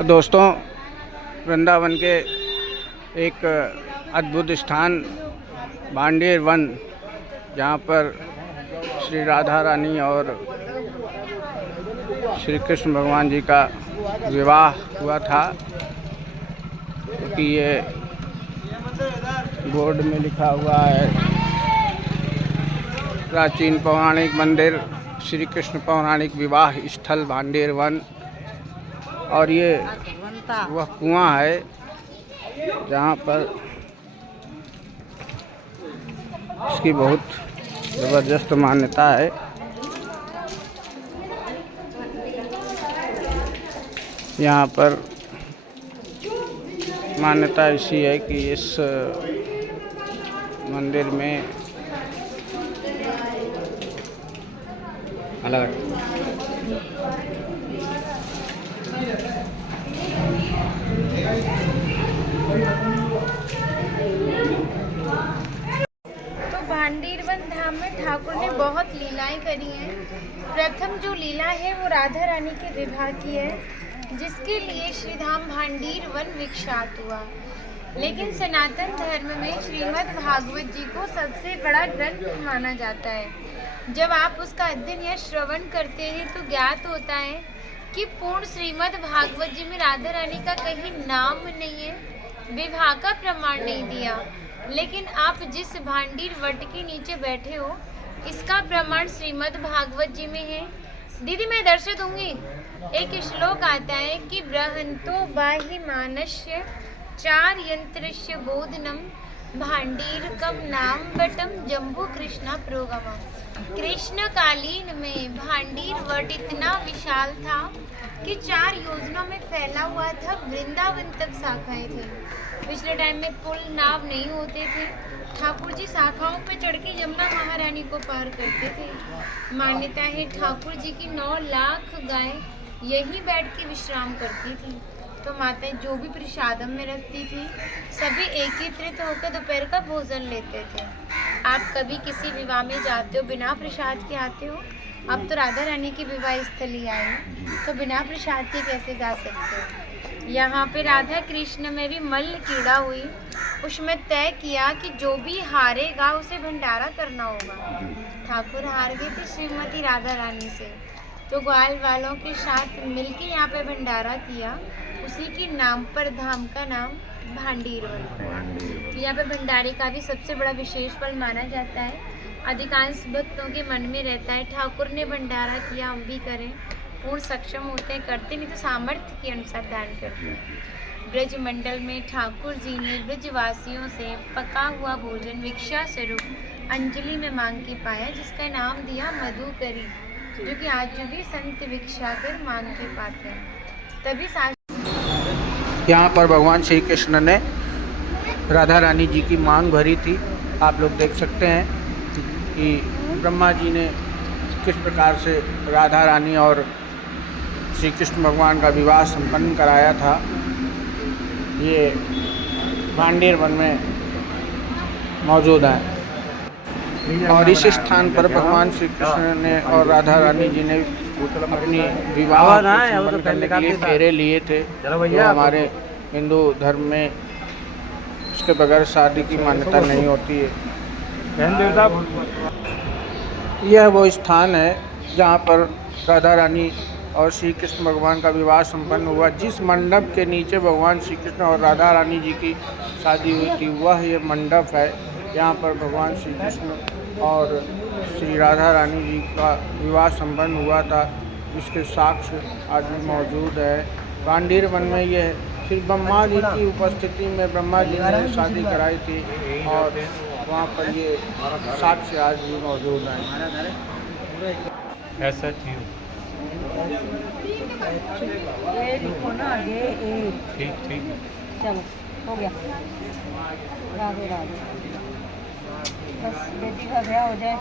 तो दोस्तों, वृंदावन के एक अद्भुत स्थान भांडेर वन, जहाँ पर श्री राधा रानी और श्री कृष्ण भगवान जी का विवाह हुआ था, क्योंकि ये बोर्ड में लिखा हुआ है प्राचीन पौराणिक मंदिर श्री कृष्ण पौराणिक विवाह स्थल भांडेर वन। और ये वह कुआं है जहाँ पर इसकी बहुत ज़बरदस्त मान्यता है। यहाँ पर मान्यता ऐसी है कि इस मंदिर में अलग तो भांडेर वन धाम में ठाकुर ने बहुत लीलाएं करी हैं। प्रथम जो लीला है वो राधा रानी के विवाह की है, जिसके लिए श्री धाम भांडेर वन विख्यात हुआ। लेकिन सनातन धर्म में श्रीमद् भागवत जी को सबसे बड़ा ग्रंथ माना जाता है। जब आप उसका अध्ययन या श्रवण करते हैं तो ज्ञात होता है कि पूर्ण श्रीमद् भागवत जी में राधा रानी का कहीं नाम नहीं है, विवाह का प्रमाण नहीं दिया। लेकिन आप जिस भांडेर वट के नीचे बैठे हो, इसका प्रमाण श्रीमद् भागवत जी में है। दीदी मैं दर्शन दूंगी। एक श्लोक आता है कि बृहंतो बाहि मानस्य चार यंत्रस्य बोधनम भांडीरकम नाम बटम जम्बू कृष्णा प्रोगमम। कृष्ण कालीन में भांडीर वट इतना विशाल था कि 4 योजनों में फैला हुआ था। वृंदावन तक शाखाएं थी। पिछले टाइम में पुल नाव नहीं होते थे। ठाकुर जी शाखाओं पे चढ़ के यमुना महारानी को पार करते थे। मान्यता है ठाकुर जी की 9 लाख गाय यहीं बैठ के विश्राम करती थी। तो माताएं जो भी प्रसादम में रखती थी, सभी एकत्रित होकर दोपहर का भोजन लेते थे। आप कभी किसी विवाह में जाते हो बिना प्रसाद के आते हो? अब तो राधा रानी की विवाह स्थली आए, तो बिना प्रसाद के कैसे जा सकते हो? यहाँ पे राधा कृष्ण में भी मल्ल कीड़ा हुई। उसमें तय किया कि जो भी हारेगा उसे भंडारा करना होगा। ठाकुर हार गए थे श्रीमती राधा रानी से, तो ग्वाल वालों के साथ मिलके यहाँ पे भंडारा किया। उसी के नाम पर धाम का नाम भांडेर वन। यहाँ पे भंडारे का भी सबसे बड़ा विशेष फल माना जाता है। अधिकांश भक्तों के मन में रहता है ठाकुर ने भंडारा किया, हम भी करें। पूर्ण सक्षम होते हैं, करते नहीं तो सामर्थ्य के अनुसार दान करते हैं। ब्रज मंडल में ठाकुर जी ने ब्रजवासियों से पका हुआ भोजन भिक्षा स्वरूप अंजलि में मांग के पाया, जिसका नाम दिया मधुकरी, जो कि आज भी संत भिक्षा कर मांग के पाते हैं। तभी यहाँ पर भगवान श्री कृष्ण ने राधा रानी जी की मांग भरी थी। आप लोग देख सकते हैं कि ब्रह्मा जी ने किस प्रकार से राधा रानी और श्री कृष्ण भगवान का विवाह संपन्न कराया था। ये भांडेर वन में मौजूद है। और इस स्थान पर भगवान श्री कृष्ण ने और राधा रानी जी ने अपनी विवाह संपन्न करने के लिए फेरे लिए थे। तो हमारे हिंदू धर्म में उसके बगैर शादी की मान्यता नहीं होती है। यह वो स्थान है जहाँ पर राधा रानी और श्री कृष्ण भगवान का विवाह संपन्न हुआ। जिस मंडप के नीचे भगवान श्री कृष्ण और राधा रानी जी की शादी हुई थी, वह ये मंडप है। यहाँ पर भगवान श्री कृष्ण और श्री राधा रानी जी का विवाह संपन्न हुआ था, जिसके साक्ष्य आज भी मौजूद है। भांडेर वन में यह फिर ब्रह्मा जी की उपस्थिति में ब्रह्मा जी ने शादी कराई थी, और वहाँ पर ये साक्ष्य आज भी मौजूद हैं। ऐसा चीज ये देखो ना, ये ठीक ठीक चलो हो गया। राधे राधे। बस बेटी का ब्याह हो जाए।